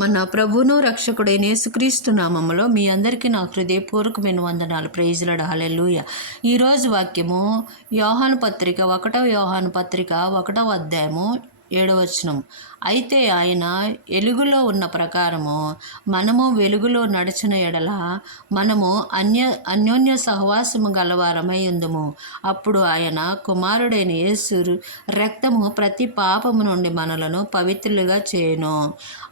మన ప్రభువును రక్షకుడైన యేసుక్రీస్తు నామములో మీ అందరికీ నా హృదయపూర్వకమైన వందనాలు. ప్రైజ్ లార్డ్, హల్లెలూయా. ఈరోజు వాక్యము యోహాను పత్రిక 1వ యోహాను పత్రిక 1వ అధ్యాయము 7వ వచనం. అయితే ఆయన వెలుగులో ఉన్న ప్రకారము మనము వెలుగులో నడిచిన ఎడల మనము అన్యోన్య సహవాసము గలవారమై ఉందుము. అప్పుడు ఆయన కుమారుడైన యేసు రక్తము ప్రతి పాపము నుండి మనలను పవిత్రులుగా చేయును.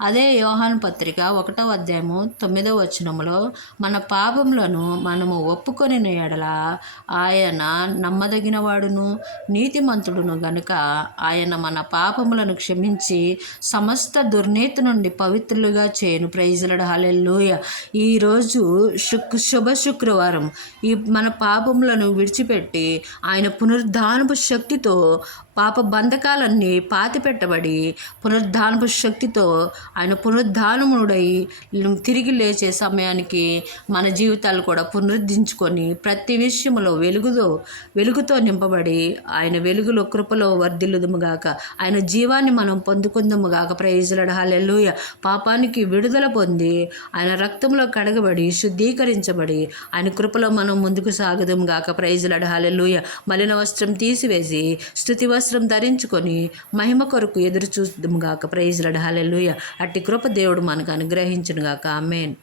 అదే యోహాను పత్రిక 1వ అధ్యాయము 9వ వచనములో మన పాపములను మనము ఒప్పుకొనిన ఎడల ఆయన నమ్మదగిన వాడును నీతిమంతుడును గనుక ఆయన మన పాపములను క్షమించి సమస్త దుర్నీతి నుండి పవిత్రులుగా చేయను. ప్రైజ్ లార్డ్, హల్లెలూయా. ఈరోజు శుభ శుక్రవారం. మన పాపములను విడిచిపెట్టి ఆయన పునరుద్ధానపు శక్తితో పాప బంధకాలన్నీ పాతిపెట్టబడి పునరుద్ధానపు శక్తితో ఆయన పునరుద్ధానముడై తిరిగి లేచే సమయానికి మన జీవితాలు కూడా పునరుద్ధరించుకొని ప్రతి విషయంలో వెలుగుతో నింపబడి ఆయన వెలుగులో కృపలో వర్ధిల్లుదుముగాక. ఆయన జీవాన్ని మనం పొందుకుందుముగాక. ప్రైజ్ లార్డ్, హల్లెలూయా. పాపానికి విడుదల పొంది ఆయన రక్తంలో కడగబడి శుద్ధీకరించబడి ఆయన కృపలో మనం ముందుకు సాగుదుముగాక. ప్రైజ్ లార్డ్, హల్లెలూయా. మలిన వస్త్రం తీసివేసి స్తుతి వస్త్రం ధరించుకొని మహిమ కొరకు ఎదురు చూద్దుముగాక. ప్రైజ్ లార్డ్, హల్లెలూయా. అట్టి కృప దేవుడు మనకు అనుగ్రహించునుగాక. ఆమేన్.